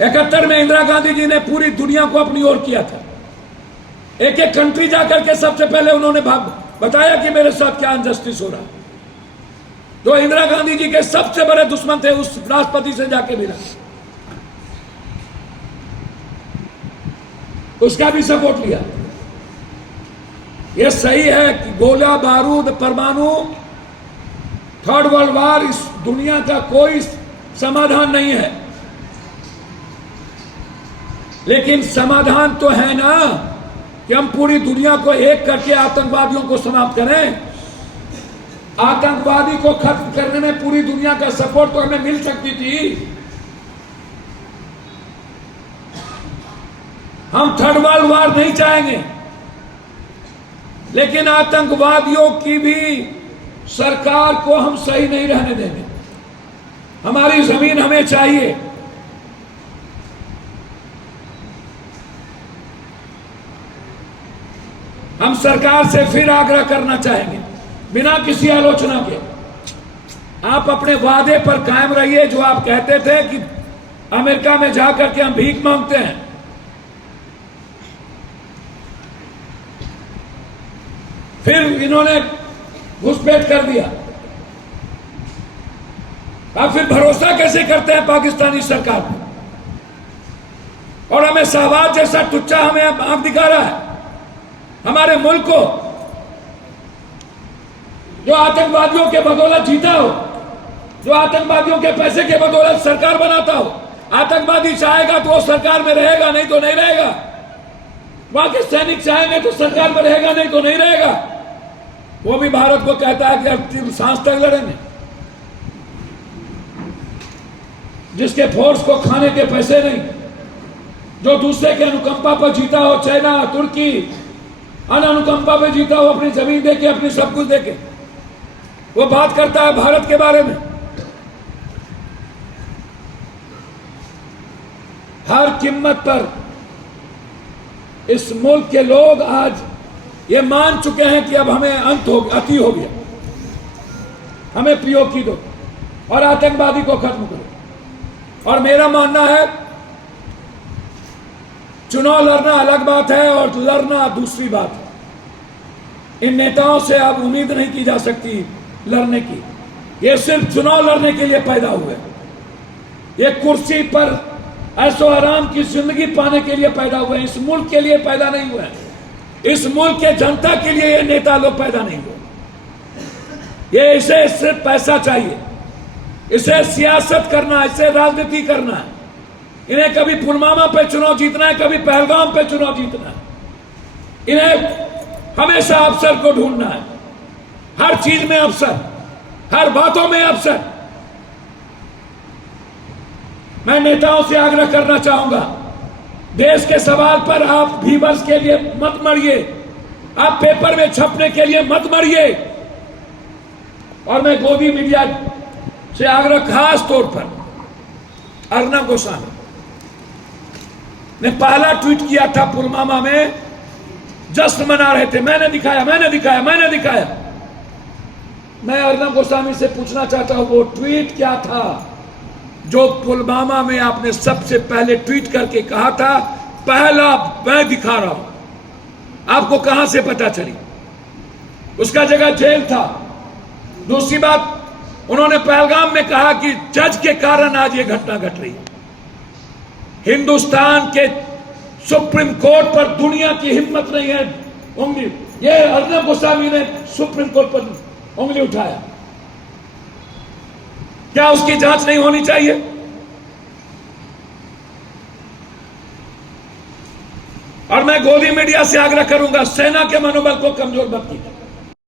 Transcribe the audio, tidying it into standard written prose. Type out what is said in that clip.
71 में इंदिरा गांधी जी ने पूरी दुनिया को अपनी ओर किया था। एक एक कंट्री जाकर के सबसे पहले उन्होंने बताया कि मेरे साथ क्या अनजस्टिस हो रहा है। तो इंदिरा गांधी जी के सबसे बड़े दुश्मन थे, उस राष्ट्रपति से जाके मिला, उसका भी सपोर्ट लिया। यह सही है कि गोला बारूद परमाणु थर्ड वर्ल्ड वार इस दुनिया का कोई समाधान नहीं है, लेकिन समाधान तो है ना कि हम पूरी दुनिया को एक करके आतंकवादियों को समाप्त करें। आतंकवादी को खत्म करने में पूरी दुनिया का सपोर्ट तो हमें मिल सकती थी। हम थर्ड वर्ल्ड वार नहीं चाहेंगे, लेकिन आतंकवादियों की भी सरकार को हम सही नहीं रहने देंगे। हमारी जमीन हमें चाहिए। हम सरकार से फिर आग्रह करना चाहेंगे, बिना किसी आलोचना के, आप अपने वादे पर कायम रहिए। जो आप कहते थे कि अमेरिका में जाकर के हम भीख मांगते हैं, फिर इन्होंने घुसपैठ कर दिया। आप फिर भरोसा कैसे करते हैं पाकिस्तानी सरकार पर? और हमें शहबाज जैसा टुच्चा हमें आंख दिखा रहा है। हमारे मुल्क को जो आतंकवादियों के बदौलत जीता हो, जो आतंकवादियों के पैसे के बदौलत सरकार बनाता हो, आतंकवादी चाहेगा तो वो सरकार में रहेगा, नहीं तो नहीं रहेगा। वहां के सैनिक चाहेंगे तो सरकार में रहेगा, नहीं तो नहीं रहेगा। वो भी भारत को कहता है कि अंतिम सांस तक लड़ेंगे। जिसके फोर्स को खाने के पैसे नहीं, जो दूसरे के अनुकंपा पर जीता हो, चाइना, तुर्की, अनुकंपा पे जीता हो, अपनी जमीन देके, अपनी सब कुछ देके, वो बात करता है भारत के बारे में। हर कीमत पर इस मुल्क के लोग आज ये मान चुके हैं कि अब हमें अति हो गया, हमें पीओके दो और आतंकवादी को खत्म करो। और मेरा मानना है चुनाव लड़ना अलग बात है और लड़ना दूसरी बात है। इन नेताओं से अब उम्मीद नहीं की जा सकती लड़ने की। ये सिर्फ चुनाव लड़ने के लिए पैदा हुए, ये कुर्सी पर ऐशो आराम की जिंदगी पाने के लिए पैदा हुए, इस मुल्क के लिए पैदा नहीं हुए। इस मुल्क के जनता के लिए ये नेता लोग पैदा नहीं हुए। ये इसे सिर्फ पैसा चाहिए, इसे सियासत करना, इसे राजनीति करना है। इन्हें कभी पुलवामा पे चुनाव जीतना है, कभी पहलगाम पे चुनाव जीतना है। इन्हें हमेशा अवसर को ढूंढना है, हर चीज में अवसर, हर बातों में अवसर। मैं नेताओं से आग्रह करना चाहूंगा, देश के सवाल पर आप व्यूअर्स के लिए मत मरिए, आप पेपर में छपने के लिए मत मरिए। और मैं गोदी मीडिया से आग्रह खास तौर पर अर्नब गोस्वामी ने पहला ट्वीट किया था पुलवामा में, जश्न मना रहे थे, मैंने दिखाया, मैंने दिखाया, मैंने दिखाया। मैं अर्नब गोस्वामी से पूछना चाहता हूं, वो ट्वीट क्या था जो पुलवामा में आपने सबसे पहले ट्वीट करके कहा था, पहला मैं दिखा रहा हूं? आपको कहां से पता चली? उसका जगह जेल था। दूसरी बात, उन्होंने पहलगाम में कहा कि जज के कारण आज ये घटना घट रही है। हिंदुस्तान के सुप्रीम कोर्ट पर दुनिया की हिम्मत नहीं है उंगली, ये अर्नब गोस्वामी ने सुप्रीम कोर्ट पर उंगली उठाया। क्या उसकी जांच नहीं होनी चाहिए? और मैं गोदी मीडिया से आग्रह करूंगा, सेना के मनोबल को कमजोर मत कीजिए।